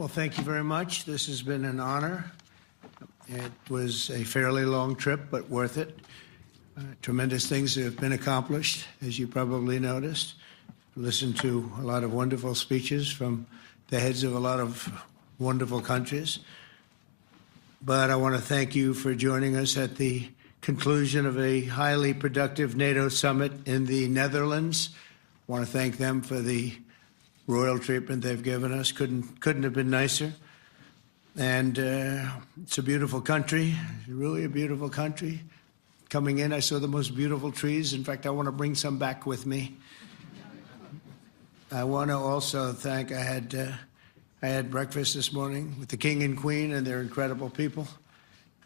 Well, thank you very much. This has been an honor. It was a fairly long trip, but worth it. Tremendous things have been accomplished, as you probably noticed. Listened to a lot of wonderful speeches from the heads of a lot of wonderful countries. But I want to thank you for joining us at the conclusion of a highly productive NATO summit in the Netherlands. I want to thank them for the royal treatment they've given us. Couldn't have been nicer. And it's a beautiful country, really a beautiful country. Coming in, I saw the most beautiful trees. In fact, I want to bring some back with me. I want to also thank, I had breakfast this morning with the King and Queen, and they're incredible people.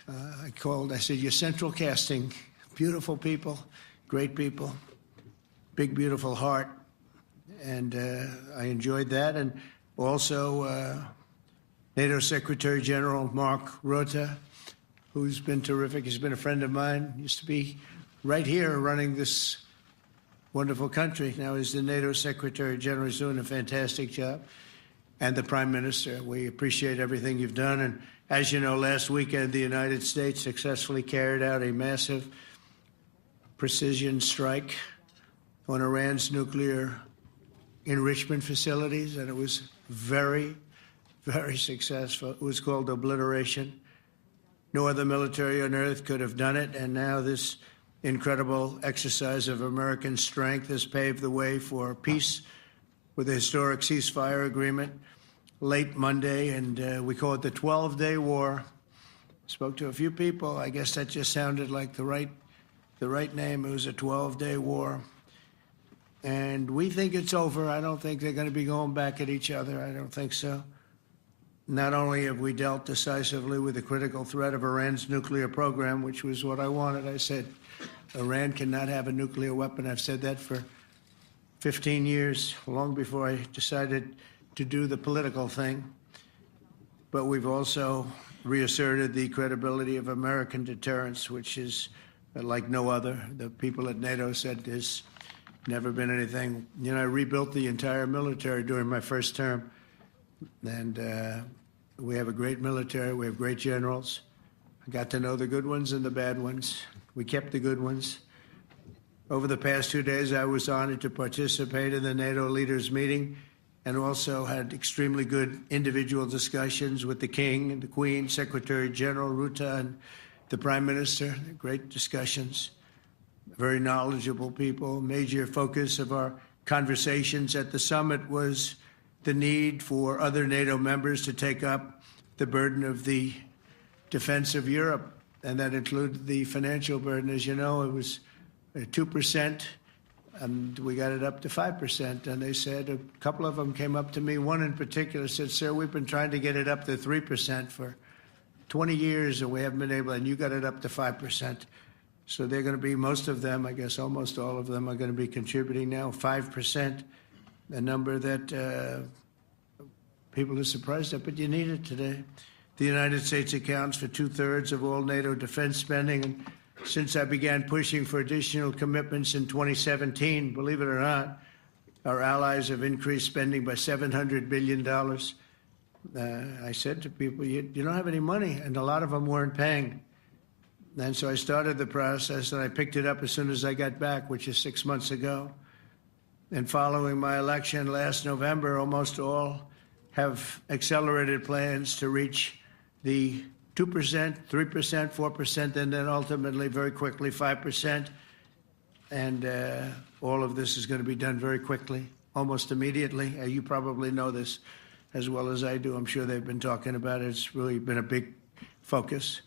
I said, you're central casting, beautiful people, great people, big, beautiful heart. And I enjoyed that. And also NATO Secretary General Mark Rutte, who's been terrific. He's been a friend of mine, used to be right here running this wonderful country. Now he's the NATO Secretary General. He's doing a fantastic job. And the Prime Minister, we appreciate everything you've done. And as you know, last weekend, the United States successfully carried out a massive precision strike on Iran's nuclear enrichment facilities, and it was very, very successful. It was called obliteration. No other military on earth could have done it, and now this incredible exercise of American strength has paved the way for peace with a historic ceasefire agreement late Monday, and we call it the 12-day war. Spoke to a few people. I guess that just sounded like the right name. It was a 12-day war. And we think it's over. I don't think they're going to be going back at each other. I don't think so. Not only have we dealt decisively with the critical threat of Iran's nuclear program, which was what I wanted. I said, Iran cannot have a nuclear weapon. I've said that for 15 years, long before I decided to do the political thing. But we've also reasserted the credibility of American deterrence, which is like no other. The people at NATO said there's never been anything. You know, I rebuilt the entire military during my first term. And we have a great military. We have great generals. I got to know the good ones and the bad ones. We kept the good ones. Over the past 2 days, I was honored to participate in the NATO leaders meeting and also had extremely good individual discussions with the King and the Queen, Secretary General Rutte, and the Prime Minister. Great discussions. Very knowledgeable people. Major focus of our conversations at the summit was the need for other NATO members to take up the burden of the defense of Europe, and that included the financial burden. As you know, it was 2%, and we got it up to 5%. And they said, a couple of them came up to me, one in particular said, sir, we've been trying to get it up to 3% for 20 years, and we haven't been able, and you got it up to 5%. So they're going to be, most of them, I guess almost all of them, are going to be contributing now 5%, a number that people are surprised at, but you need it today. The United States accounts for 2/3 of all NATO defense spending. And since I began pushing for additional commitments in 2017, believe it or not, our allies have increased spending by $700 billion. I said to people, you don't have any money, and a lot of them weren't paying. And so I started the process, and I picked it up as soon as I got back, which is 6 months ago. And following my election last November, almost all have accelerated plans to reach the 2%, 3%, 4%, and then ultimately, very quickly, 5%. And all of this is going to be done very quickly, almost immediately. You probably know this as well as I do. I'm sure they've been talking about it. It's really been a big focus.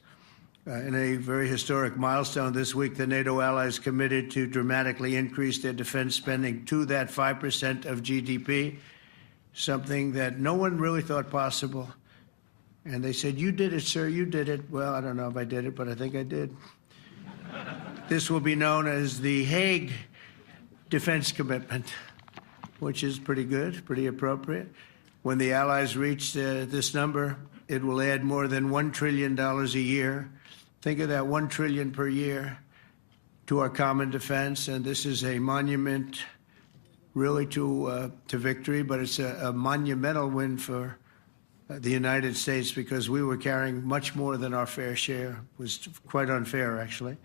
In a very historic milestone this week, the NATO allies committed to dramatically increase their defense spending to that 5% of GDP, something that no one really thought possible. And they said, you did it, sir, you did it. Well, I don't know if I did it, but I think I did. This will be known as the Hague Defense Commitment, which is pretty good, pretty appropriate. When the allies reach this number, it will add more than $1 trillion a year. Think of that, $1 trillion per year to our common defense, and this is a monument really to victory, but it's a monumental win for the United States, because we were carrying much more than our fair share. It was quite unfair, actually.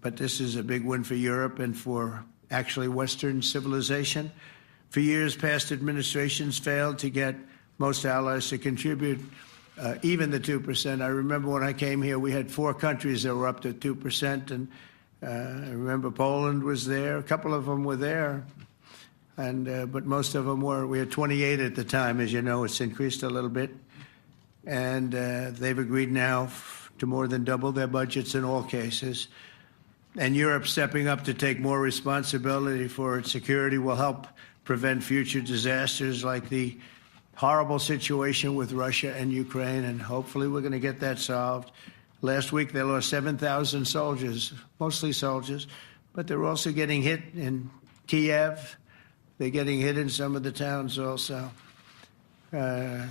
But this is a big win for Europe and for actually Western civilization. For years, past administrations failed to get most allies to contribute even the 2%. I remember when I came here, we had 4 countries that were up to 2%, and I remember Poland was there. A couple of them were there, and but most of them were. We had 28 at the time, as you know. It's increased a little bit, and they've agreed now to more than double their budgets in all cases. And Europe stepping up to take more responsibility for its security will help prevent future disasters like the horrible situation with Russia and Ukraine, and hopefully we're going to get that solved. Last week they lost 7,000 soldiers, mostly soldiers, but they're also getting hit in Kiev. They're getting hit in some of the towns also. And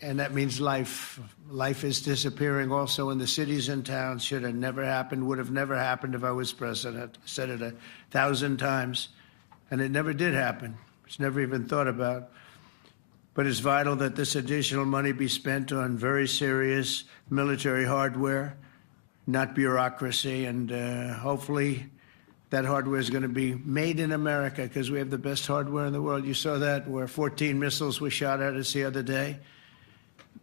that means life. Life is disappearing also in the cities and towns. Should have never happened, would have never happened if I was president. I said it 1,000 times, and it never did happen. It's never even thought about. But it's vital that this additional money be spent on very serious military hardware, not bureaucracy, and hopefully that hardware is going to be made in America because we have the best hardware in the world. You saw that where 14 missiles were shot at us the other day,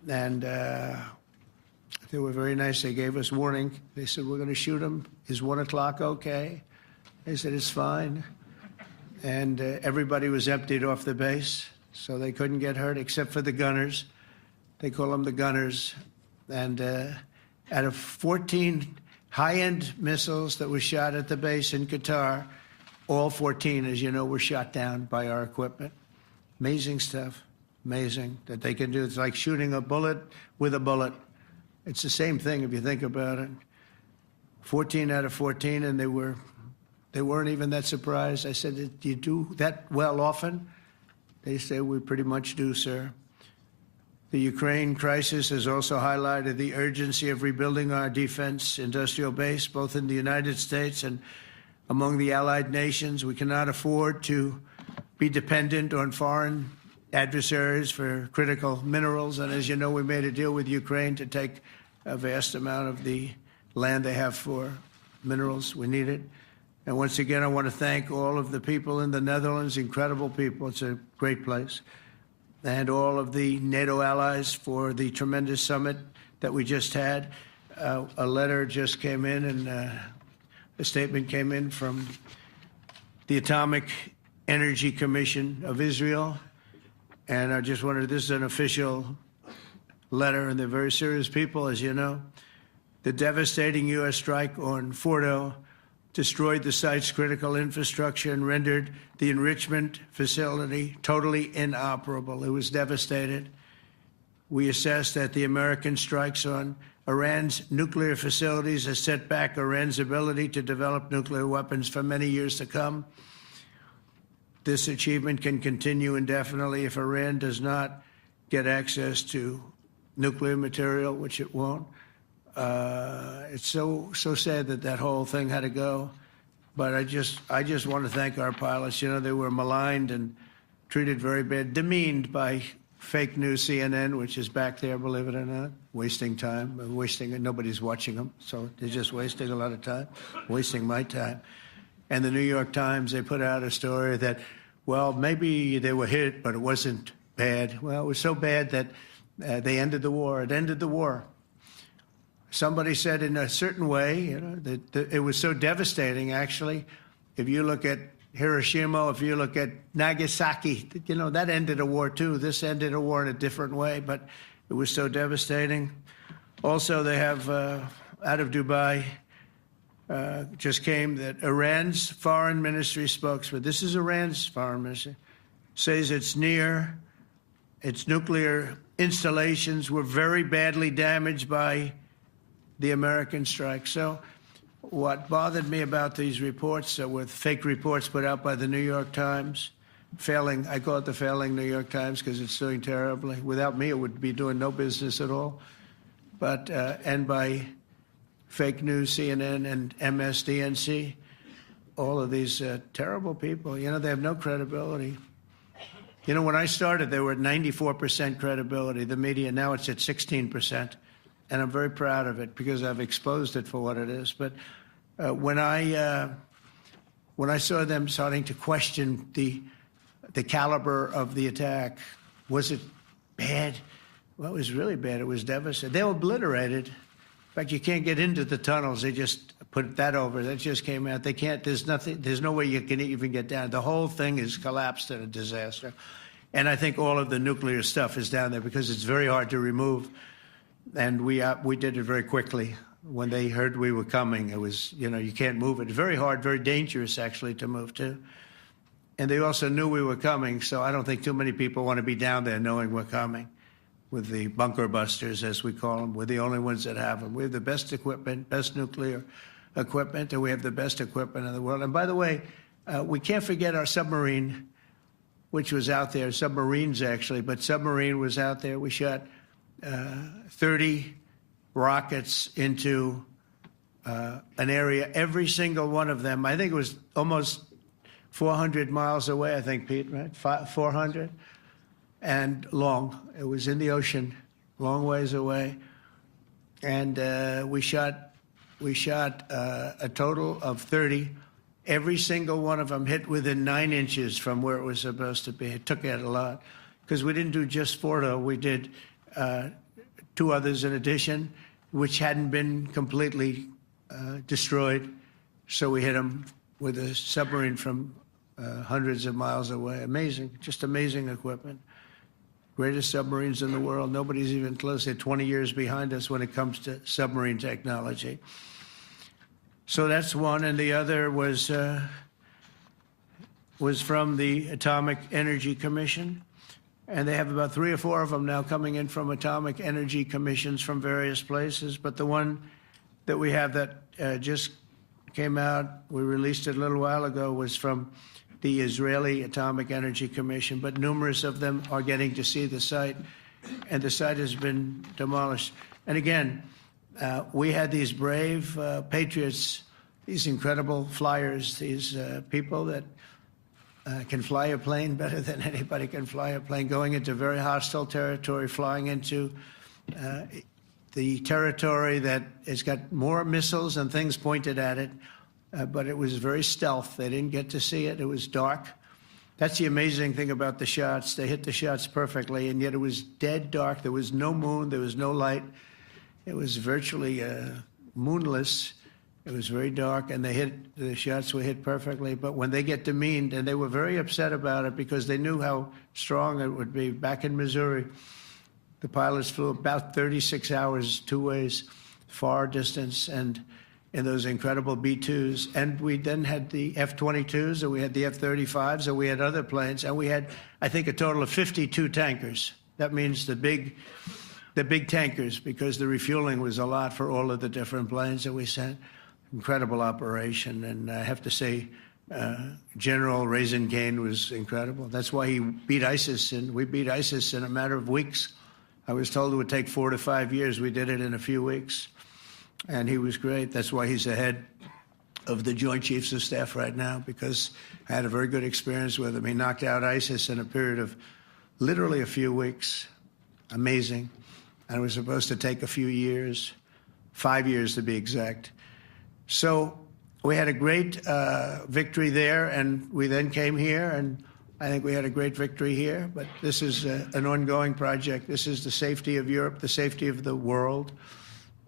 and they were very nice. They gave us warning. They said, we're going to shoot them. Is 1 o'clock okay? They said, it's fine. And everybody was emptied off the base, so they couldn't get hurt except for the gunners. They call them the gunners. And out of 14 high-end missiles that were shot at the base in Qatar, all 14, as you know, were shot down by our equipment. Amazing stuff. Amazing that they can do. It's like shooting a bullet with a bullet. It's the same thing if you think about it. 14 out of 14, and they weren't even that surprised. I said, do you do that well often? They say, we pretty much do, sir. The Ukraine crisis has also highlighted the urgency of rebuilding our defense industrial base, both in the United States and among the allied nations. We cannot afford to be dependent on foreign adversaries for critical minerals. And as you know, we made a deal with Ukraine to take a vast amount of the land they have for minerals. We need it. And once again, I want to thank all of the people in the Netherlands, incredible people. It's a great place. And all of the NATO allies for the tremendous summit that we just had. A letter just came in, and a statement came in from the Atomic Energy Commission of Israel. And I just wanted, this is an official letter, and they're very serious people, as you know. The devastating U.S. strike on Fordo destroyed the site's critical infrastructure and rendered the enrichment facility totally inoperable. It was devastated. We assess that the American strikes on Iran's nuclear facilities has set back Iran's ability to develop nuclear weapons for many years to come. This achievement can continue indefinitely if Iran does not get access to nuclear material, which it won't. It's so sad that that whole thing had to go. But I just want to thank our pilots. You know, they were maligned and treated very bad, demeaned by fake news CNN, which is back there, believe it or not, wasting time, nobody's watching them, so they're just wasting a lot of time, wasting my time. And the New York Times, they put out a story that, well, maybe they were hit, but it wasn't bad. Well, it was so bad that they ended the war. It ended the war. Somebody said in a certain way, you know, that it was so devastating, actually. If you look at Hiroshima, if you look at Nagasaki, you know, that ended a war too. This ended a war in a different way, but it was so devastating. Also, they have, out of Dubai, just came that Iran's foreign ministry spokesman, this is Iran's foreign ministry, says its nuclear installations were very badly damaged by the American strike. So what bothered me about these reports with fake reports put out by the New York Times, failing, I call it the failing New York Times because it's doing terribly. Without me, it would be doing no business at all. But, and by fake news, CNN and MSDNC, all of these terrible people, you know, they have no credibility. You know, when I started, they were at 94% credibility, the media. Now it's at 16%. And I'm very proud of it because I've exposed it for what it is. But when I saw them starting to question the caliber of the attack, was it bad? Well, it was really bad. It was devastating. They were obliterated. In fact, you can't get into the tunnels. They just put that over. That just came out. They can't, there's nothing, there's no way you can even get down. The whole thing is collapsed in a disaster. And I think all of the nuclear stuff is down there because it's very hard to remove. And we did it very quickly. When they heard we were coming, it was, you know, you can't move it. Very hard, very dangerous, actually, to move to. And they also knew we were coming, so I don't think too many people want to be down there knowing we're coming with the bunker busters, as we call them. We're the only ones that have them. We have the best equipment, best nuclear equipment, and we have the best equipment in the world. And by the way, we can't forget our submarine, which was out there, submarines actually, but submarine was out there. We shot 30 rockets into an area, every single one of them. I think it was almost 400 miles away, I think, Pete, right? 400 and long. It was in the ocean, long ways away. And we shot a total of 30. Every single one of them hit within 9 inches from where it was supposed to be. It took out a lot because we didn't do just 4, though. We did 2 others in addition, which hadn't been completely destroyed. So we hit them with a submarine from hundreds of miles away. Amazing, just amazing equipment. Greatest submarines in the world. Nobody's even close. They're 20 years behind us when it comes to submarine technology. So that's one, and the other was from the Atomic Energy Commission. And they have about 3 or 4 of them now coming in from atomic energy commissions from various places. But the one that we have that just came out, we released it a little while ago, was from the Israeli Atomic Energy Commission. But numerous of them are getting to see the site, and the site has been demolished. And again, we had these brave patriots, these incredible flyers, these people that can fly a plane better than anybody can fly a plane, going into very hostile territory, flying into the territory that has got more missiles and things pointed at it, but it was very stealth. They didn't get to see it. It was dark. That's the amazing thing about the shots. They hit the shots perfectly, and yet it was dead dark. There was no moon. There was no light. It was virtually moonless. It was very dark, and the shots were hit perfectly. But when they get demeaned, and they were very upset about it because they knew how strong it would be. Back in Missouri, the pilots flew about 36 hours, 2 ways, far distance, and in those incredible B-2s. And we then had the F-22s, and we had the F-35s, and we had other planes, and we had, I think, a total of 52 tankers. That means the big tankers, because the refueling was a lot for all of the different planes that we sent. Incredible operation, and I have to say, General Raisin Cain was incredible. That's why he beat ISIS, and we beat ISIS in a matter of weeks. I was told it would take 4 to 5 years. We did it in a few weeks, and he was great. That's why he's the head of the Joint Chiefs of Staff right now, because I had a very good experience with him. He knocked out ISIS in a period of literally a few weeks. Amazing. And it was supposed to take a few years, 5 years to be exact. So we had a great victory there, and we then came here, and I think we had a great victory here. But this is an ongoing project. This is the safety of Europe, the safety of the world.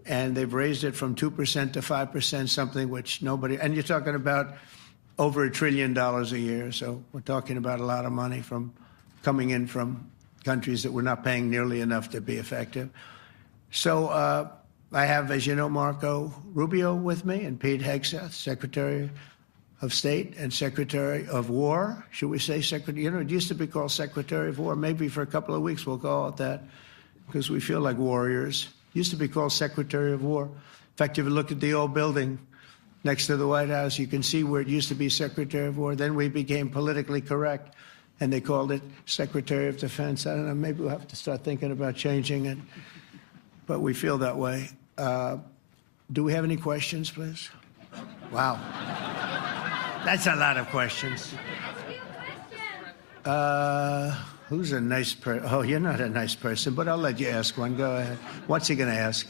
And they've raised it from 2% to 5%, something which nobody, and you're talking about over $1 trillion a year. So we're talking about a lot of money coming in from countries that we're not paying nearly enough to be effective. So I have, as you know, Marco Rubio with me, and Pete Hegseth, Secretary of State and Secretary of War. Should we say Secretary? You know, it used to be called Secretary of War. Maybe for a couple of weeks we'll call it that because we feel like warriors. It used to be called Secretary of War. In fact, if you look at the old building next to the White House, you can see where it used to be Secretary of War. Then we became politically correct, and they called it Secretary of Defense. I don't know, maybe we'll have to start thinking about changing it, but we feel that way. Do we have any questions, please? Wow. That's a lot of questions. Who's a nice person? Oh, you're not a nice person, but I'll let you ask one. Go ahead. What's he going to ask?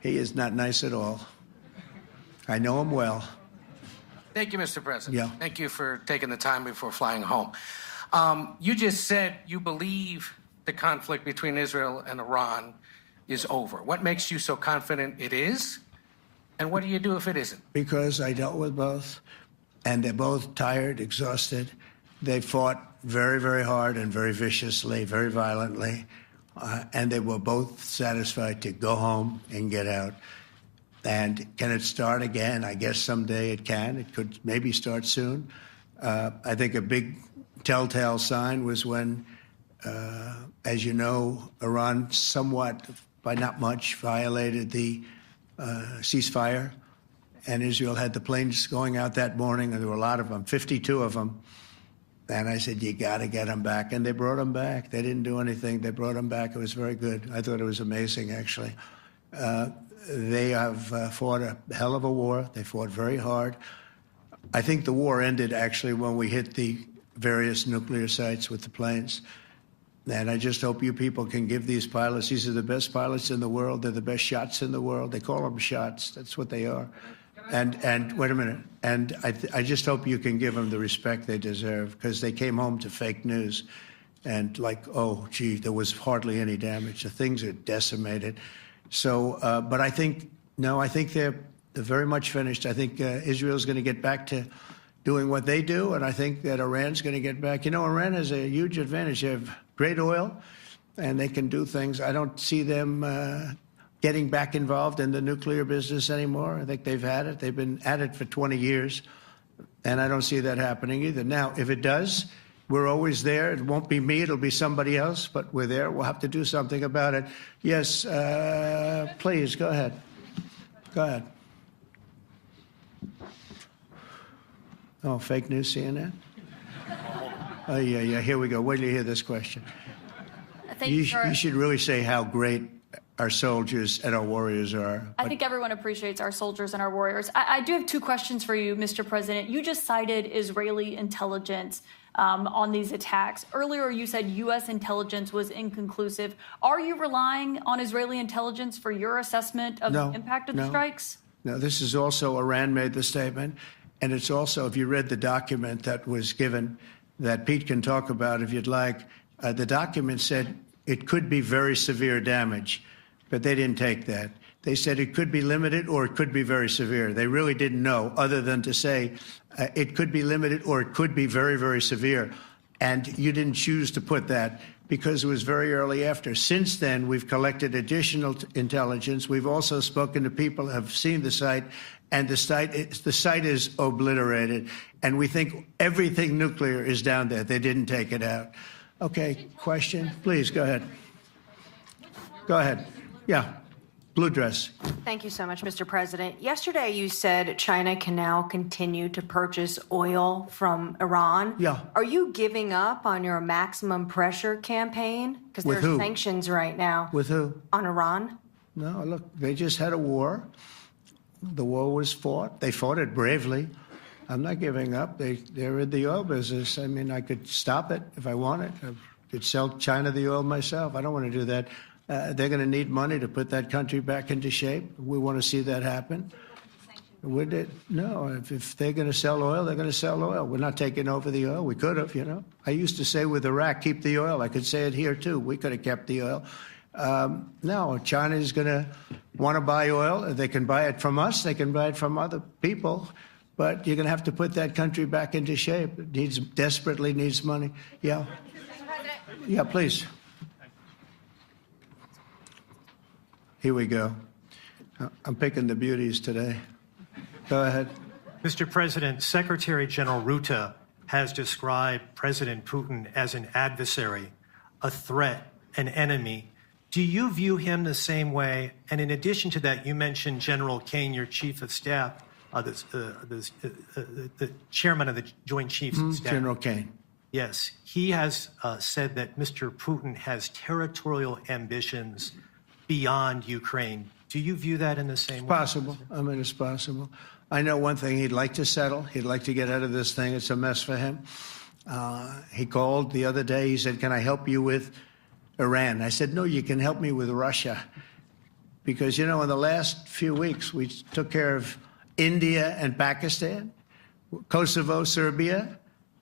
He is not nice at all. I know him well. Thank you, Mr. President. Yeah. Thank you for taking the time before flying home. You just said you believe the conflict between Israel and Iran is over. What makes you so confident it is? And what do you do if it isn't? Because I dealt with both, and they're both tired, exhausted. They fought very, very hard and very viciously, very violently, and they were both satisfied to go home and get out. And can it start again? I guess someday it can. It could maybe start soon. I think a big telltale sign was when, as you know, Iran somewhat, by not much, violated the ceasefire, and Israel had the planes going out that morning, and there were a lot of them, 52 of them. And I said, you got to get them back. And they brought them back. They didn't do anything. They brought them back. It was very good. I thought it was amazing, actually. They have fought a hell of a war. They fought very hard. I think the war ended, actually, when we hit the various nuclear sites with the planes. And I just hope you people can give these pilots, these are the best pilots in the world. They're the best shots in the world. They call them shots. That's what they are. And wait a minute. And I just hope you can give them the respect they deserve, because they came home to fake news. And like, oh, gee, there was hardly any damage. The things are decimated. So, but I think, no, I think they're very much finished. I think Israel's going to get back to doing what they do. And I think that Iran's going to get back. You know, Iran has a huge advantage. They have great oil, and they can do things. I don't see them getting back involved in the nuclear business anymore. I think they've had it. They've been at it for 20 years, and I don't see that happening either. Now, if it does, we're always there. It won't be me. It'll be somebody else, but we're there. We'll have to do something about it. Yes, please, go ahead. Go ahead. Oh, fake news, CNN? Oh, yeah, here we go. Wait till you hear this question. You should really say how great our soldiers and our warriors are. I think everyone appreciates our soldiers and our warriors. I do have two questions for you, Mr. President. You just cited Israeli intelligence on these attacks. Earlier, you said U.S. intelligence was inconclusive. Are you relying on Israeli intelligence for your assessment of the impact of the strikes? No, this is also, Iran made the statement, and it's also, if you read the document that was given, that Pete can talk about if you'd like, the document said it could be very severe damage, but they didn't take that. They said it could be limited or it could be very severe. They really didn't know, other than to say it could be limited or it could be very, very severe. And you didn't choose to put that because it was very early after. Since then, we've collected additional intelligence. We've also spoken to people who have seen the site, and the site is obliterated. And we think everything nuclear is down there. They didn't take it out. Okay, question? Please, go ahead. Go ahead. Yeah, blue dress. Thank you so much, Mr. President. Yesterday, you said China can now continue to purchase oil from Iran. Yeah. Are you giving up on your maximum pressure campaign? Because there are sanctions right now. With who? On Iran. No, look, they just had a war. The war was fought. They fought it bravely. I'm not giving up. They're in the oil business. I mean, I could stop it if I wanted. I could sell China the oil myself. I don't want to do that. They're going to need money to put that country back into shape. We want to see that happen. No, if they're going to sell oil, they're going to sell oil. We're not taking over the oil. We could have, you know. I used to say with Iraq, keep the oil. I could say it here, too. We could have kept the oil. No, China is going to want to buy oil. They can buy it from us. They can buy it from other people. But you're going to have to put that country back into shape. It desperately needs money. Yeah. Yeah, please. Here we go. I'm picking the beauties today. Go ahead. Mr. President, Secretary General Rutte has described President Putin as an adversary, a threat, an enemy. Do you view him the same way? And in addition to that, you mentioned General Kane, your chief of staff, the chairman of the Joint Chiefs of Staff. General Kane. Yes. He has said that Mr. Putin has territorial ambitions beyond Ukraine. Do you view that in the same way? It's possible. I mean, it's possible. I know one thing. He'd like to settle. He'd like to get out of this thing. It's a mess for him. He called the other day. He said, can I help you with Iran? I said, no, you can help me with Russia. Because, you know, in the last few weeks, we took care of India and Pakistan, Kosovo, Serbia.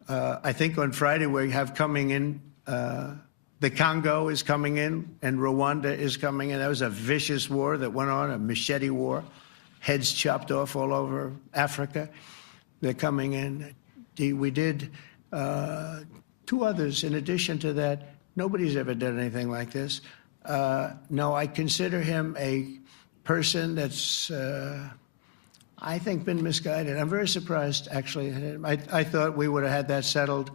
I think on Friday we have coming in, the Congo is coming in, and Rwanda is coming in. That was a vicious war that went on, a machete war, heads chopped off all over Africa. They're coming in. We did 2 others in addition to that. Nobody's ever done anything like this. No, I consider him a person that's, I think, been misguided. I'm very surprised, actually. I thought we would have had that settled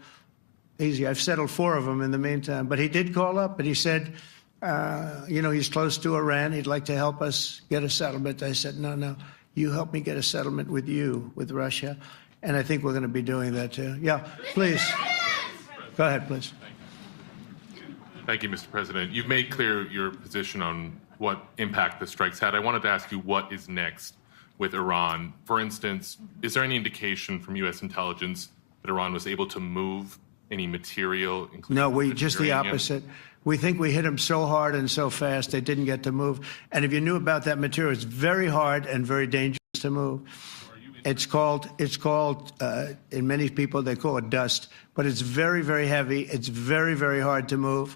easy. I've settled 4 of them in the meantime. But he did call up, and he said, you know, he's close to Iran. He'd like to help us get a settlement. I said, no, you help me get a settlement with you, with Russia. And I think we're going to be doing that, too. Yeah, please. Go ahead, please. Thank you, Mr. President. You've made clear your position on what impact the strikes had. I wanted to ask you what is next with Iran. For instance, is there any indication from U.S. intelligence that Iran was able to move any material? No, just the opposite. We think we hit them so hard and so fast they didn't get to move. And if you knew about that material, it's very hard and very dangerous to move. It's called, in many people, they call it dust, but it's very, very heavy. It's very, very hard to move.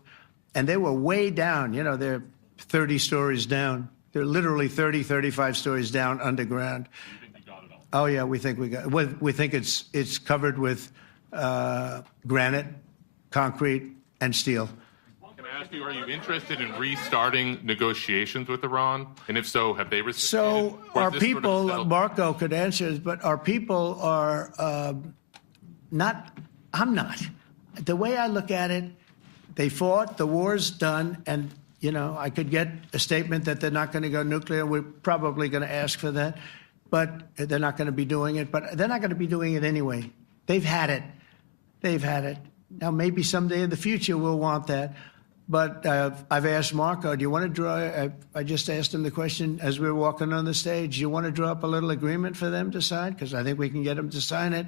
And they were way down. You know, they're 30 stories down. They're literally 30, 35 stories down underground. You think you got it all? Oh, yeah, we think we got it. We think it's covered with granite, concrete, and steel. Can I ask you, are you interested in restarting negotiations with Iran? And if so, have they received? So our people, Marco could answer this, but our people are not, I'm not. The way I look at it, they fought, the war's done, and, you know, I could get a statement that they're not going to go nuclear. We're probably going to ask for that, but they're not going to be doing it. But they're not going to be doing it anyway. They've had it. They've had it. Now, maybe someday in the future we'll want that. But I've asked Marco, do you want to draw, I just asked him the question as we were walking on the stage, do you want to draw up a little agreement for them to sign? Because I think we can get them to sign it.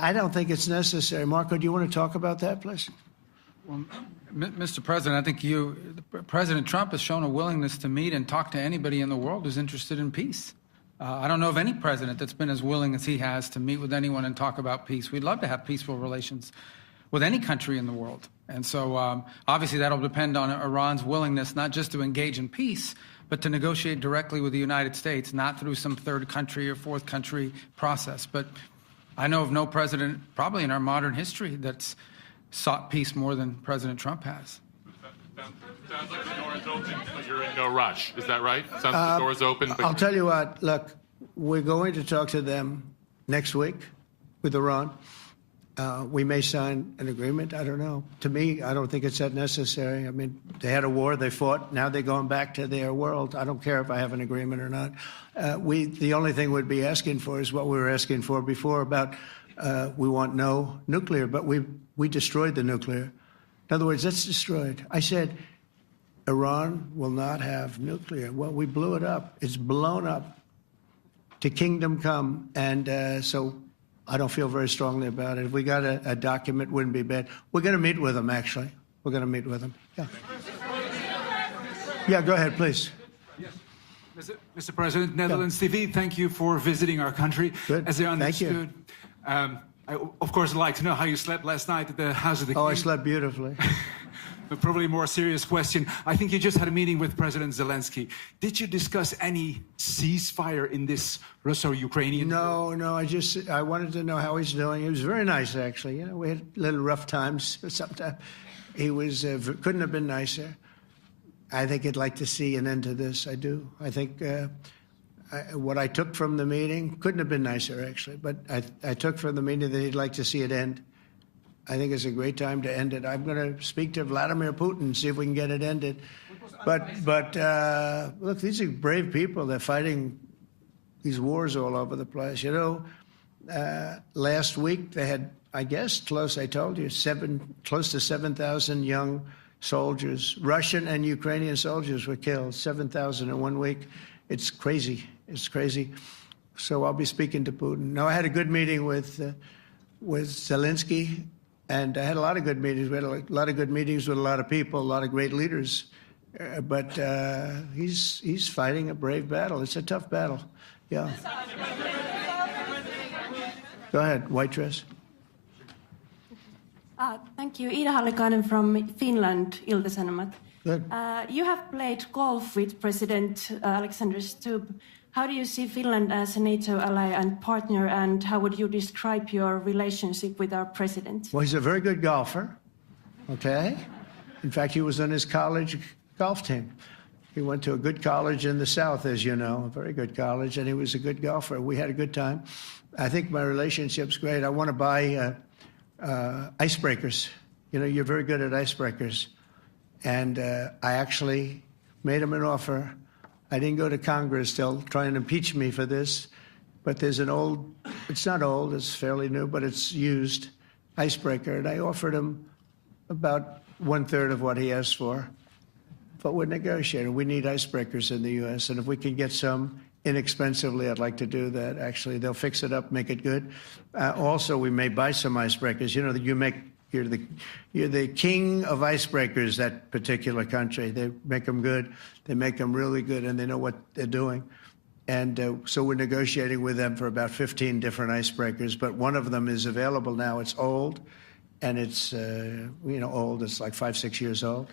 I don't think it's necessary. Marco, do you want to talk about that, please? Well, Mr. President, I think President Trump has shown a willingness to meet and talk to anybody in the world who's interested in peace. I don't know of any president that's been as willing as he has to meet with anyone and talk about peace. We'd love to have peaceful relations with any country in the world. And so obviously that'll depend on Iran's willingness not just to engage in peace, but to negotiate directly with the United States, not through some third country or fourth country process. But I know of no president, probably in our modern history, that's sought peace more than President Trump has. Sounds like the door is open, but you're in no rush. Is that right? Sounds like the door is open. But I'll tell you what, look, we're going to talk to them next week with Iran. We may sign an agreement. I don't know. To me, I don't think it's that necessary. I mean, they had a war, they fought. Now they're going back to their world. I don't care if I have an agreement or not. The only thing we'd be asking for is what we were asking for before about we want no nuclear, but we destroyed the nuclear. In other words, that's destroyed. I said, Iran will not have nuclear. Well, we blew it up. It's blown up to kingdom come. And so I don't feel very strongly about it. If we got a document, wouldn't be bad. We're going to meet with them, actually. We're going to meet with them. Yeah. Yeah, go ahead, please. Yes. Mr. President, Netherlands TV, thank you for visiting our country. Good. As I understood, Thank you. I, of course, would like to know how you slept last night at the House of the King. Oh, I slept beautifully. But probably a more serious question. I think you just had a meeting with President Zelensky. Did you discuss any ceasefire in this Russo-Ukrainian? No, I wanted to know how he's doing. He was very nice, actually. You know, we had little rough times sometimes. He was, couldn't have been nicer. I think he'd like to see an end to this. I do. I think what I took from the meeting couldn't have been nicer, actually. But I took from the meeting that he'd like to see it end. I think it's a great time to end it. I'm going to speak to Vladimir Putin and see if we can get it ended. But look, these are brave people. They're fighting these wars all over the place. You know, last week they had, I guess, I told you, close to 7,000 young soldiers, Russian and Ukrainian soldiers were killed, 7,000 in 1 week. It's crazy. It's crazy. So I'll be speaking to Putin. No, I had a good meeting with with Zelensky, and I had a lot of good meetings. We had a lot of good meetings with a lot of people, a lot of great leaders. But he's fighting a brave battle. It's a tough battle. Yeah. Go ahead, white dress. Thank you. Ida Hallikainen from Finland, Ilta-Sanomat. Good. You have played golf with President Alexander Stubb. How do you see Finland as a NATO ally and partner, and how would you describe your relationship with our president? Well, he's a very good golfer, okay? In fact, he was on his college golf team. He went to a good college in the South, as you know, a very good college, and he was a good golfer. We had a good time. I think my relationship's great. I want to buy icebreakers. You know, you're very good at icebreakers. And I actually made him an offer. I didn't go to Congress. They'll try and impeach me for this. But there's an old, it's not old, it's fairly new, but it's used icebreaker. And I offered him about 1/3 of what he asked for. But we're negotiating. We need icebreakers in the U.S. And if we can get some inexpensively, I'd like to do that. Actually, they'll fix it up, make it good. Also, we may buy some icebreakers. You know, you're the king of icebreakers, that particular country. They make them good. They make them really good, and they know what they're doing. And so we're negotiating with them for about 15 different icebreakers. But one of them is available now. It's old, and it's, old. It's like 5-6 years old.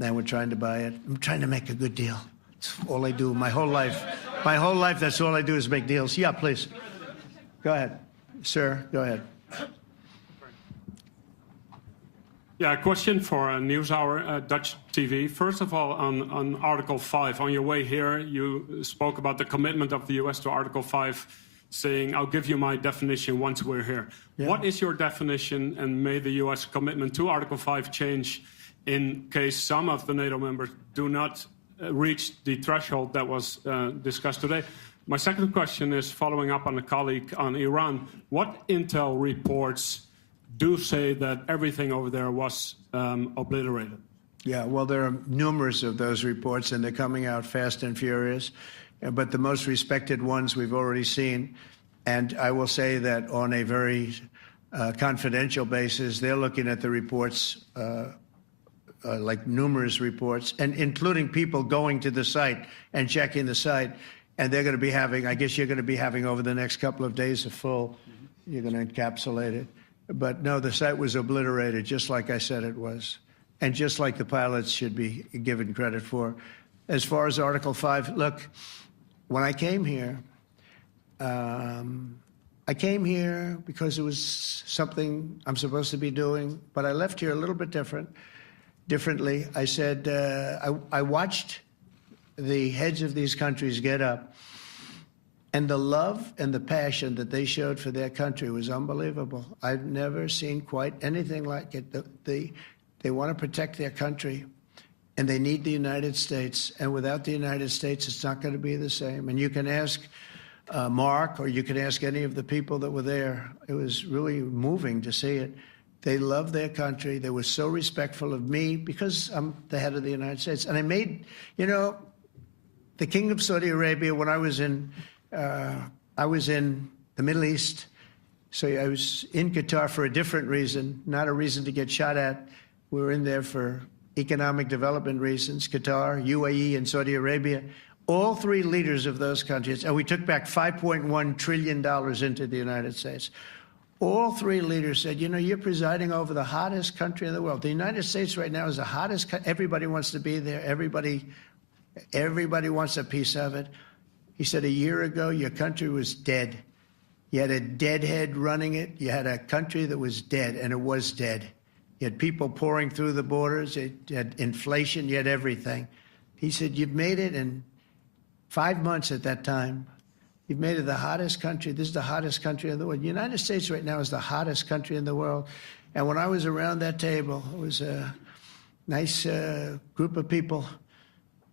And we're trying to buy it. I'm trying to make a good deal. It's all I do my whole life. My whole life, that's all I do is make deals. Yeah, please. Go ahead. Sir, go ahead. Yeah, a question for NewsHour, Dutch TV. First of all, on Article 5, on your way here, you spoke about the commitment of the U.S. to Article 5, saying, I'll give you my definition once we're here. Yeah. What is your definition, and may the U.S. commitment to Article 5 change in case some of the NATO members do not reach the threshold that was discussed today? My second question is following up on a colleague on Iran. What intel reports do say that everything over there was obliterated? Yeah, well, there are numerous of those reports, and they're coming out fast and furious. But the most respected ones we've already seen. And I will say that on a very confidential basis, they're looking at the reports, like numerous reports, and including people going to the site and checking the site. And they're going to be having, I guess you're going to be having over the next couple of days a full, you're going to encapsulate it. But no, the site was obliterated, just like I said it was, and just like the pilots should be given credit for. As far as Article 5, look, when I came here because it was something I'm supposed to be doing, but I left here a little bit differently. I said, I watched the heads of these countries get up, and the love and the passion that they showed for their country was unbelievable. I've never seen quite anything like it. They want to protect their country, and they need the United States. And without the United States, it's not going to be the same. And you can ask Mark, or you can ask any of the people that were there. It was really moving to see it. They love their country. They were so respectful of me because I'm the head of the United States. And I made, the King of Saudi Arabia, when I was in the Middle East, so I was in Qatar for a different reason, not a reason to get shot at. We were in there for economic development reasons, Qatar, UAE, and Saudi Arabia. All three leaders of those countries, and we took back $5.1 trillion into the United States. All three leaders said, you're presiding over the hottest country in the world. The United States right now is the hottest country. Everybody wants to be there. Everybody wants a piece of it. He said, a year ago, your country was dead. You had a deadhead running it. You had a country that was dead, and it was dead. You had people pouring through the borders. You had inflation. You had everything. He said, you've made it in 5 months at that time. You've made it the hottest country. This is the hottest country in the world. The United States right now is the hottest country in the world. And when I was around that table, it was a nice group of people,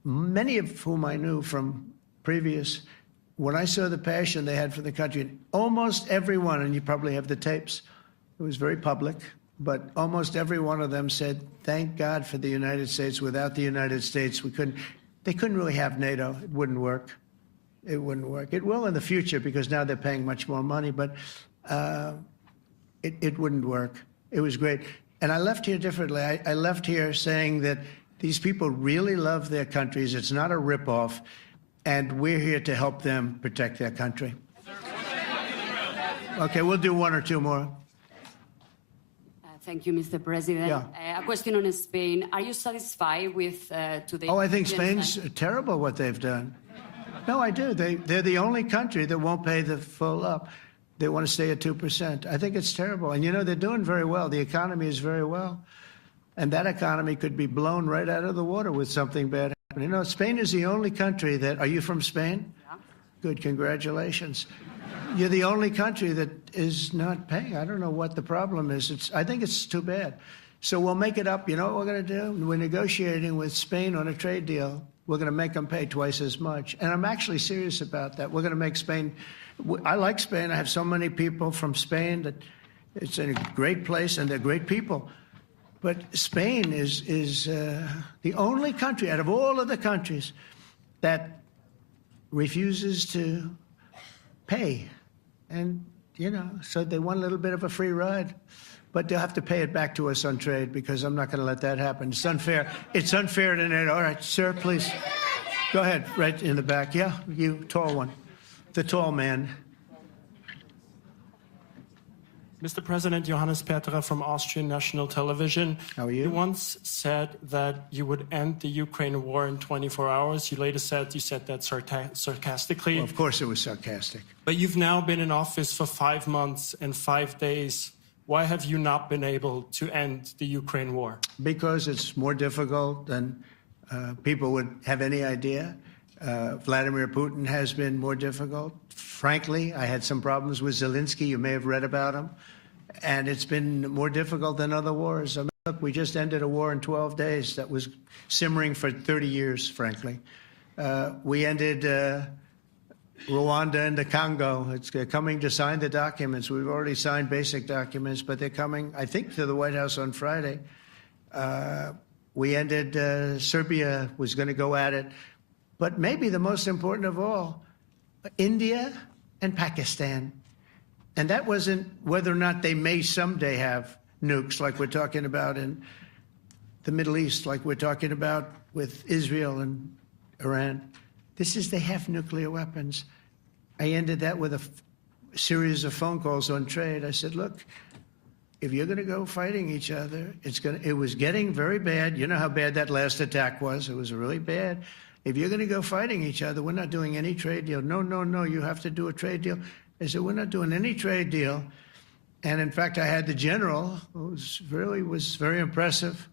many of whom I knew from previous. When I saw the passion they had for the country, almost everyone, and you probably have the tapes, it was very public, but almost every one of them said, thank God for the United States. Without the United States, they couldn't really have NATO. It wouldn't work. It wouldn't work. It will in the future because now they're paying much more money. But it wouldn't work. It was great. And I left here differently. I left here saying that these people really love their countries. It's not a ripoff. And we're here to help them protect their country. Okay, we'll do one or two more. Thank you, Mr. President. Yeah. A question on Spain. Are you satisfied with today? Oh, I think Spain's terrible what they've done. No, I do. They're the only country that won't pay the full up. They want to stay at 2%. I think it's terrible. And, you know, they're doing very well. The economy is very well. And that economy could be blown right out of the water with something bad happening. You know, Spain is the only country that... Are you from Spain? Yeah. Good, congratulations. You're the only country that is not paying. I don't know what the problem is. I think it's too bad. So we'll make it up. You know what we're going to do? We're negotiating with Spain on a trade deal. We're going to make them pay twice as much. And I'm actually serious about that. We're going to make Spain... I like Spain. I have so many people from Spain that it's a great place and they're great people. But Spain is the only country out of all of the countries that refuses to pay. And, you know, so they want a little bit of a free ride. But they'll have to pay it back to us on trade because I'm not going to let that happen. It's unfair. It's unfair to NATO. All right, sir, please. Go ahead, right in the back. Yeah, you, tall one. The tall man. Mr. President, Johannes Petra from Austrian National Television. How are you? You once said that you would end the Ukraine war in 24 hours. You later said you said that sarcastically. Well, of course it was sarcastic. But you've now been in office for 5 months and 5 days. Why have you not been able to end the Ukraine war? Because it's more difficult than people would have any idea. Vladimir Putin has been more difficult. Frankly, I had some problems with Zelensky. You may have read about him. And it's been more difficult than other wars. I mean, look, we just ended a war in 12 days that was simmering for 30 years, frankly. We ended Rwanda and the Congo. It's coming to sign the documents. We've already signed basic documents, but they're coming, I think, to the White House on Friday. We ended Serbia was going to go at it. But maybe the most important of all, India and Pakistan. And that wasn't whether or not they may someday have nukes like we're talking about in the Middle East, like we're talking about with Israel and Iran. This is they have nuclear weapons. I ended that with a series of phone calls on trade. I said, look, if you're going to go fighting each other, it was getting very bad. You know how bad that last attack was. It was really bad. If you're going to go fighting each other, we're not doing any trade deal. No, no, no, you have to do a trade deal. I said, we're not doing any trade deal. And in fact, I had the general, who was very impressive.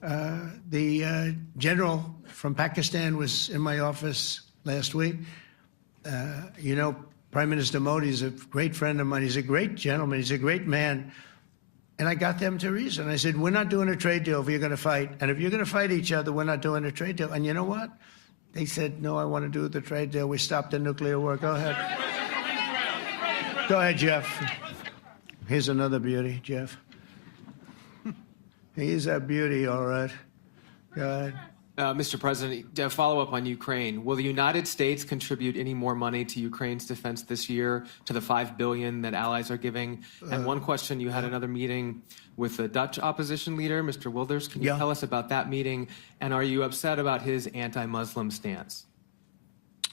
The general from Pakistan was in my office last week. You know, Prime Minister Modi is a great friend of mine. He's a great gentleman. He's a great man. And I got them to reason. I said, we're not doing a trade deal if you're going to fight. And if you're going to fight each other, we're not doing a trade deal. And you know what? They said, no, I want to do the trade deal. We stopped the nuclear war. Go ahead. Go ahead, Jeff. Here's another beauty, Jeff. He's a beauty, all right. Go ahead. Mr. President, to follow up on Ukraine, will the United States contribute any more money to Ukraine's defense this year to the $5 billion that allies are giving? And one question, you had another meeting with the Dutch opposition leader, Mr. Wilders. Can you tell us about that meeting? And are you upset about his anti-Muslim stance?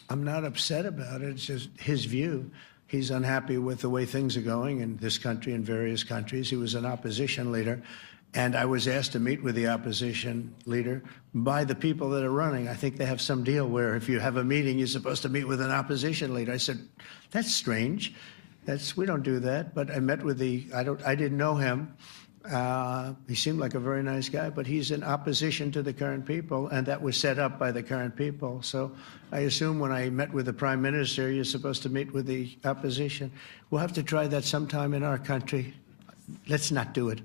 I'm not upset about it. It's just his view. He's unhappy with the way things are going in this country and various countries. He was an opposition leader. And I was asked to meet with the opposition leader by the people that are running. I think they have some deal where if you have a meeting, you're supposed to meet with an opposition leader. I said, that's strange. We don't do that. But I met with I didn't know him. He seemed like a very nice guy, but he's in opposition to the current people, and that was set up by the current people. So I assume when I met with the Prime Minister, you're supposed to meet with the opposition. We'll have to try that sometime in our country. Let's not do it.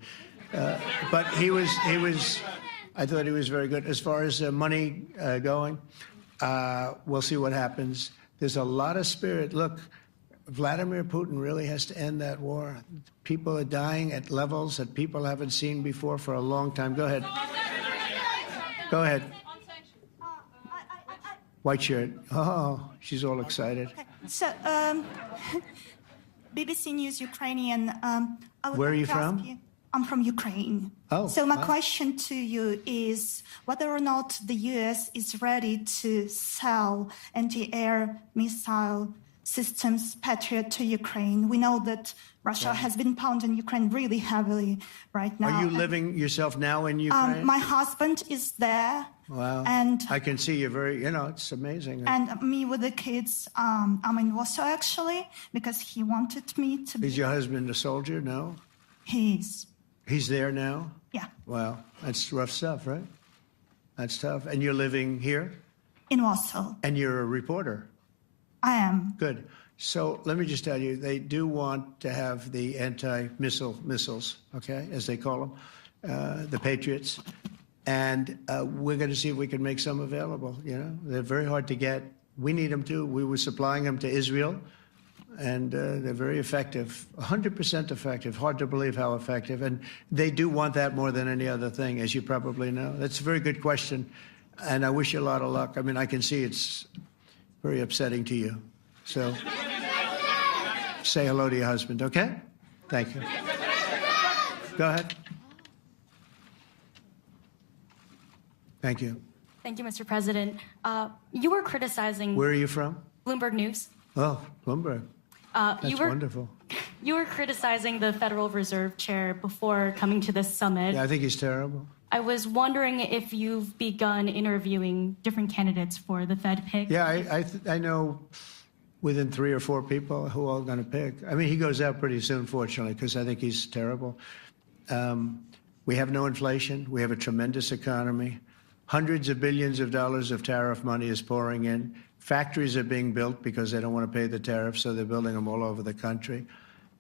But I thought he was very good. As far as money going, we'll see what happens. There's a lot of spirit. Look, Vladimir Putin really has to end that war. People are dying at levels that people haven't seen before for a long time. Go ahead. Go ahead. White shirt. Oh, she's all excited. So, BBC News Ukrainian. I would Where are like you to ask from? you- I'm from Ukraine. Oh, So my wow. question to you is whether or not the U.S. is ready to sell anti-air missile systems Patriot to Ukraine. We know that Russia has been pounding Ukraine really heavily right now. Are you living yourself now in Ukraine? My husband is there. Wow. And I can see you're very, it's amazing. and me with the kids, I'm in Warsaw actually because he wanted me to be. Is your husband a soldier? No? He's, He's there now? yeah, Wow. That's rough stuff, right? That's tough. And you're living here? in Warsaw. And you're a reporter? I am. Good. So let me just tell you, they do want to have the missiles, okay, as they call them, the Patriots. And we're going to see if we can make some available, They're very hard to get. We need them too. We were supplying them to Israel, and they're very effective, 100% effective. Hard to believe how effective. And they do want that more than any other thing, as you probably know. That's a very good question, and I wish you a lot of luck. I mean, I can see it's very upsetting to you. So say hello to your husband, okay? Thank you. Go ahead. Thank you. Thank you, Mr. President. You were criticizing Where are you from? Bloomberg News. Oh, Bloomberg. That's wonderful. You were criticizing the Federal Reserve Chair before coming to this summit. Yeah, I think he's terrible. I was wondering if you've begun interviewing different candidates for the Fed pick. Yeah, I know within 3 or 4 people who are going to pick. I mean, he goes out pretty soon, fortunately, because I think he's terrible. We have no inflation. We have a tremendous economy. Hundreds of billions of dollars of tariff money is pouring in. Factories are being built because they don't want to pay the tariffs, so they're building them all over the country.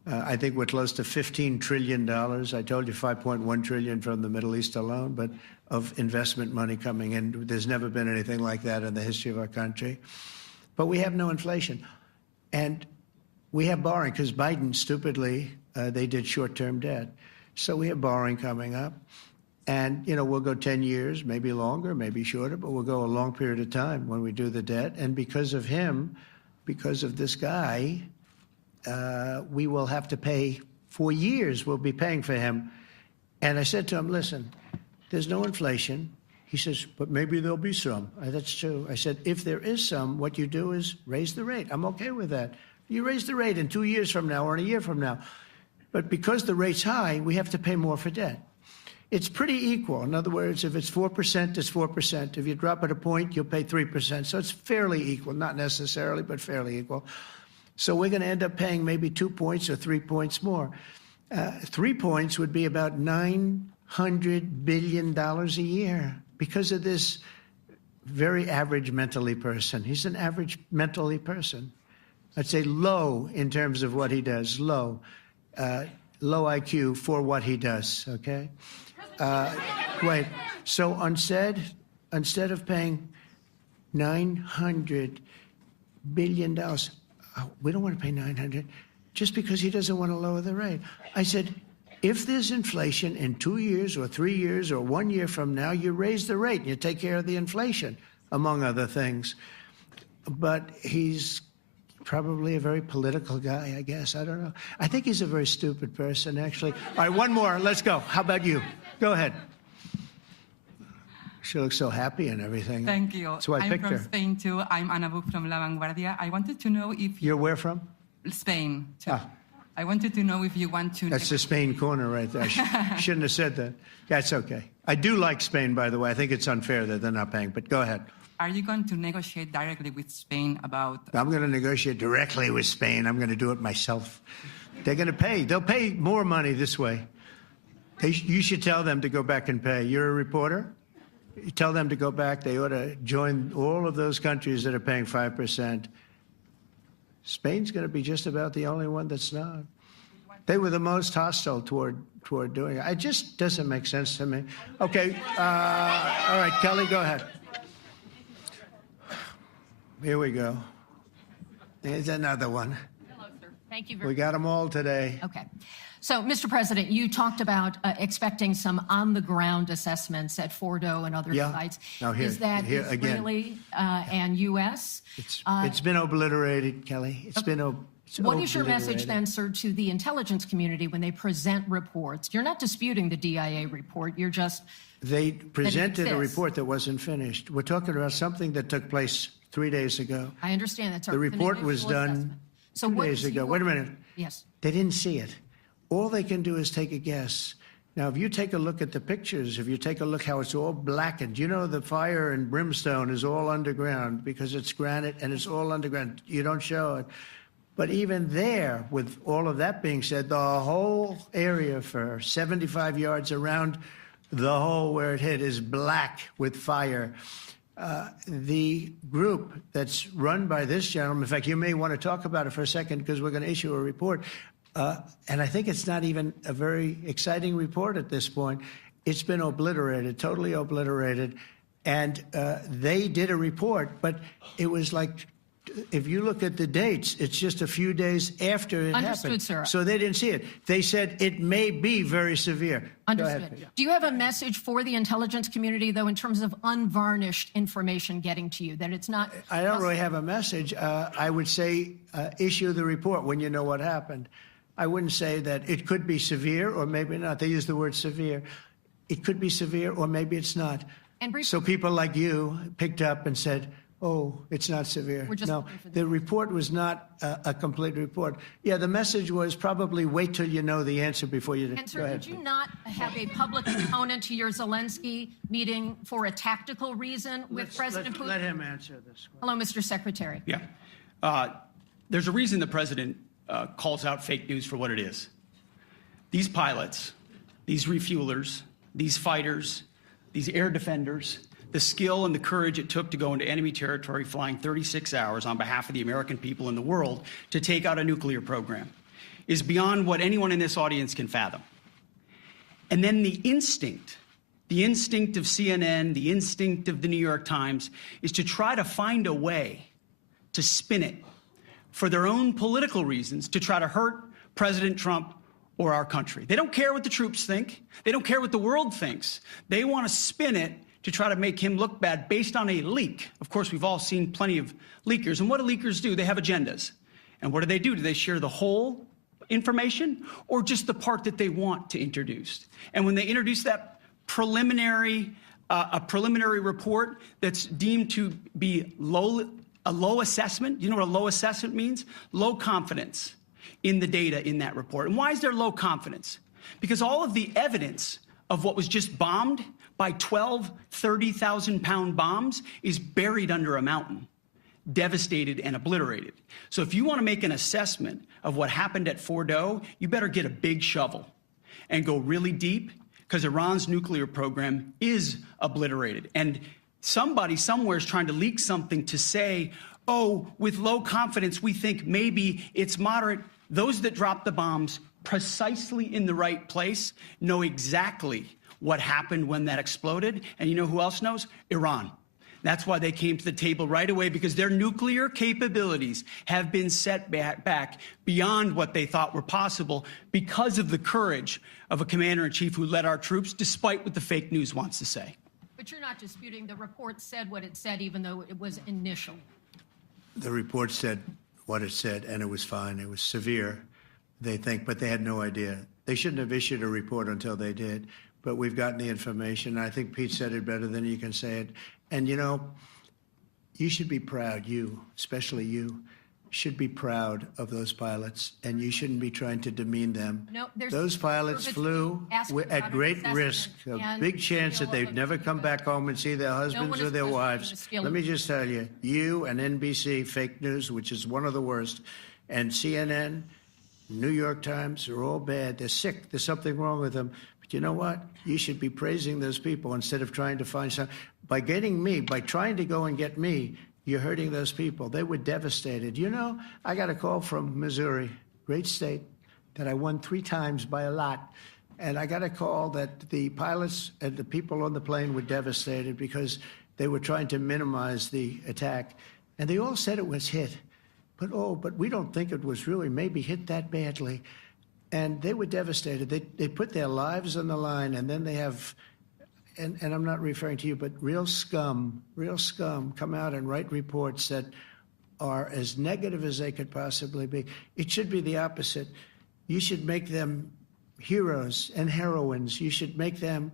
I think we're close to $15 trillion. I told you $5.1 trillion from the Middle East alone, but of investment money coming in. There's never been anything like that in the history of our country. But we have no inflation. And we have borrowing because Biden, stupidly, they did short-term debt. So we have borrowing coming up. And, we'll go 10 years, maybe longer, maybe shorter, but we'll go a long period of time when we do the debt. And because of him, because of this guy, we will have to pay for years. We'll be paying for him. And I said to him, listen, there's no inflation. He says, but maybe there'll be some. That's true. I said, if there is some, what you do is raise the rate. I'm okay with that. You raise the rate in 2 years from now or in a year from now. But because the rate's high, we have to pay more for debt. It's pretty equal. In other words, if it's 4%, it's 4%. If you drop it a point, you'll pay 3%. So it's fairly equal, not necessarily, but fairly equal. So we're going to end up paying maybe 2 points or 3 points more. 3 points would be about $900 billion a year because of this very average mentally person. He's an average mentally person. I'd say low in terms of what he does, low. Low IQ for what he does, okay? Wait, so instead of paying $900 billion, we don't want to pay 900 just because he doesn't want to lower the rate. I said, if there's inflation in 2 years or 3 years or 1 year from now, you raise the rate and you take care of the inflation, among other things. But he's probably a very political guy, I guess. I don't know. I think he's a very stupid person, actually. All right, one more. Let's go. How about you? Go ahead. She looks so happy and everything. Thank you. That's why I I'm picked from her. Spain, too. I'm Ana Buch from La Vanguardia. I wanted to know if You're where from? Spain, too. Ah. I wanted to know if you want to... That's the Spain corner right there. I shouldn't have said that. That's okay. I do like Spain, by the way. I think it's unfair that they're not paying, but go ahead. Are you going to negotiate directly with Spain about... I'm going to negotiate directly with Spain. I'm going to do it myself. They're going to pay. They'll pay more money this way. You should tell them to go back and pay. You're a reporter? You tell them to go back. They ought to join all of those countries that are paying 5%. Spain's going to be just about the only one that's not. They were the most hostile toward doing it. It just doesn't make sense to me. Okay. All right, Kelly, go ahead. Here we go. Here's another one. Hello, sir. Thank you We very got them all today. Okay. So, Mr. President, you talked about expecting some on-the-ground assessments at Fordo and other sites. Now here, Is that again. Israeli and U.S.? It's been obliterated, Kelly. It's been What is your message obliterated. then, sir, to the intelligence community when they present reports? You're not disputing the DIA report. You're just They presented a exists. report that wasn't finished. We're talking about something that took place 3 days ago. I understand that's The report was done So 2 what days is ago. your- Wait a minute. Yes. They didn't see it. All they can do is take a guess. Now, if you take a look at the pictures, if you take a look how it's all blackened, you know the fire and brimstone is all underground because it's granite and it's all underground. You don't show it. But even there, with all of that being said, the whole area for 75 yards around the hole where it hit is black with fire. The group that's run by this gentleman, in fact, you may want to talk about it for a second because we're going to issue a report. And I think it's not even a very exciting report at this point. It's been obliterated, totally obliterated. And they did a report, but it was like, if you look at the dates, it's just a few days after it Understood, happened. sir. So they didn't see it. They said it may be very severe. Go Understood. ahead. Do you have a message for the intelligence community, though, in terms of unvarnished information getting to you, that it's not... I don't really have a message. I would say issue the report when you know what happened. I wouldn't say that it could be severe or maybe not. They use the word severe. It could be severe or maybe it's not. And briefly- So people like you picked up and said, oh, it's not severe. We're just No, looking for the- the report was not a complete report. Yeah, the message was probably wait till you know the answer before you... And, Go sir, ahead. did you not have a public component to your Zelensky meeting for a tactical reason with President Putin? Let him answer this. Hello, Mr. Secretary. Yeah. There's a reason the president calls out fake news for what it is. These pilots, these refuelers, these fighters, these air defenders, the skill and the courage it took to go into enemy territory flying 36 hours on behalf of the American people and the world to take out a nuclear program is beyond what anyone in this audience can fathom. And then the instinct of CNN, the instinct of the New York Times is to try to find a way to spin it for their own political reasons to try to hurt President Trump or our country. They don't care what the troops think. They don't care what the world thinks. They want to spin it to try to make him look bad based on a leak. Of course, we've all seen plenty of leakers. And what do leakers do? They have agendas. And what do? Do they share the whole information or just the part that they want to introduce? And when they introduce that preliminary report that's deemed to be a low assessment, you know what a low assessment means? Low confidence in the data in that report. And why is there low confidence? Because all of the evidence of what was just bombed by 12 30,000-pound bombs is buried under a mountain, devastated and obliterated. So if you want to make an assessment of what happened at Fordo, you better get a big shovel and go really deep, because Iran's nuclear program is obliterated. And somebody somewhere is trying to leak something to say, oh, with low confidence, we think maybe it's moderate. Those that dropped the bombs precisely in the right place know exactly what happened when that exploded. And you know who else knows? Iran. That's why they came to the table right away, because their nuclear capabilities have been set back beyond what they thought were possible because of the courage of a commander-in-chief who led our troops, despite what the fake news wants to say. But you're not disputing the report said what it said, even though it was initial. The report said what it said, and it was fine. It was severe, they think, but they had no idea. They shouldn't have issued a report until they did, but we've gotten the information. I think Pete said it better than you can say it. And, you know, you should be proud, you, especially you, should be proud of those pilots, and you shouldn't be trying to demean them. No, there's those pilots flew at great risk, a big chance that they'd never come back home and see their husbands or their wives. Let me just tell you, you and NBC, fake news, which is one of the worst, and CNN, New York Times, are all bad. They're sick. There's something wrong with them. But you know what? You should be praising those people instead of trying to find some. By getting me, by trying to go and get me, you're hurting those people. They were devastated. You know, I got a call from Missouri, great state, that I won 3 times by a lot. And I got a call that the pilots and the people on the plane were devastated because they were trying to minimize the attack. And they all said it was hit. But we don't think it was really maybe hit that badly. And they were devastated. They put their lives on the line, and then they have... And I'm not referring to you, but real scum come out and write reports that, are as negative as they could possibly be. It should be the opposite. You should make them heroes and heroines. You should make them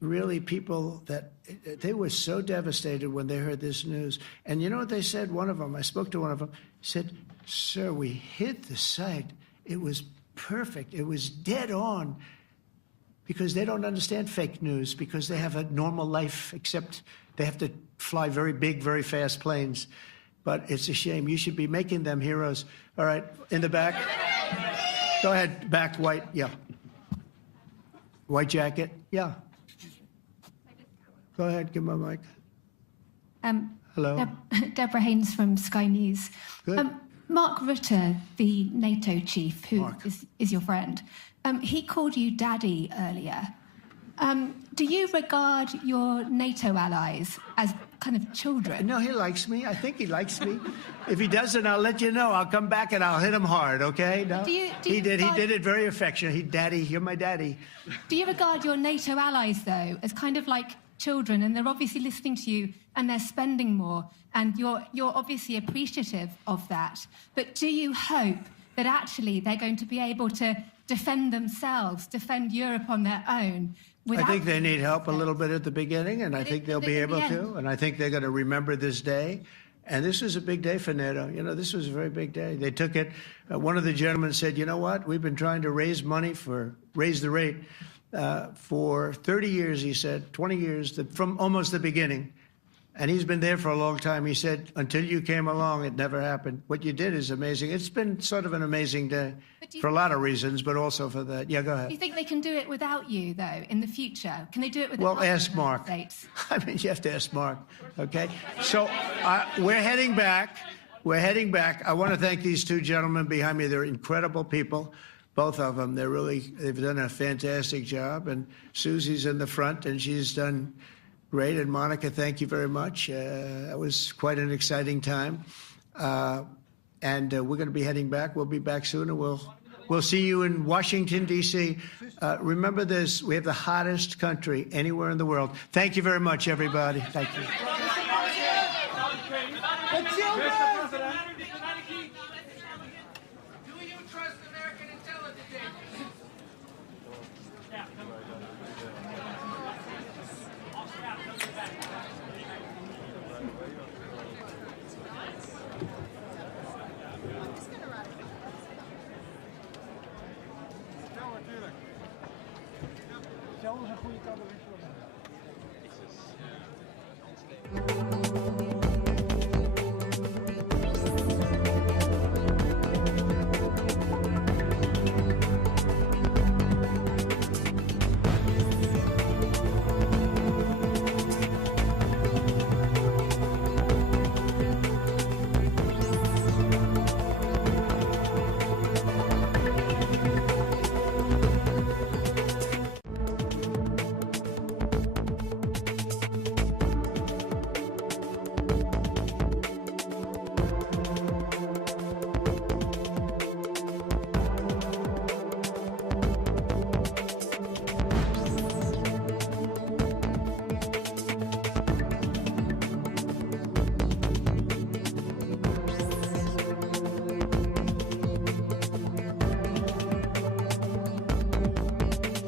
really people that they were so devastated when they heard this news. And you know what they said? One of them, I spoke to one of them, said, "Sir, we hit the site. It was perfect. It was dead on." Because they don't understand fake news, because they have a normal life, except they have to fly very big, very fast planes. But it's a shame. You should be making them heroes. All right, in the back. Go ahead, back, white, yeah. White jacket, yeah. Go ahead, give him a mic. Hello. Deborah Haynes from Sky News. Good. Mark Rutte, the NATO chief, who is your friend, he called you daddy earlier. Do you regard your NATO allies as kind of children? No, he likes me. I think he likes me. If he doesn't, I'll let you know. I'll come back and I'll hit him hard, okay? No? He did it very affectionate. Daddy, you're my daddy. Do you regard your NATO allies, though, as kind of like children, and they're obviously listening to you and they're spending more, and you're obviously appreciative of that, but do you hope that actually they're going to be able to defend themselves, defend Europe on their own? I think they need help a little bit at the beginning, and I think they'll be able to, and I think they're going to remember this day. And this was a big day for NATO. You know, this was a very big day. They took it. One of the gentlemen said, "You know what? We've been trying to raise money raise the rate for 30 years," he said, 20 years, from almost the beginning. And he's been there for a long time. He said, "Until you came along, it never happened. What you did is amazing." It's been sort of an amazing day for a lot of reasons, but also for that. Yeah, go ahead. Do you think they can do it without you, though, in the future? Can they do it without? Well, ask Mark. I mean, you have to ask Mark, okay? So we're heading back. We're heading back. I want to thank these two gentlemen behind me. They're incredible people, both of them. They've done a fantastic job. And Susie's in the front, and she's done great. And Monica, thank you very much. It was quite an exciting time. And we're going to be heading back. We'll be back soon, and we'll see you in Washington, D.C. Remember this, we have the hottest country anywhere in the world. Thank you very much, everybody. Thank you.